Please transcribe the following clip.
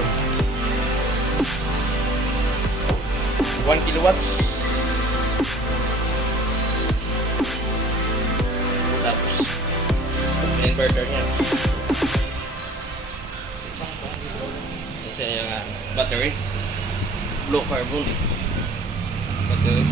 dito. 1 kilowatts. Tapos yung inverter niya. Kasi yung battery. Low carbon battery.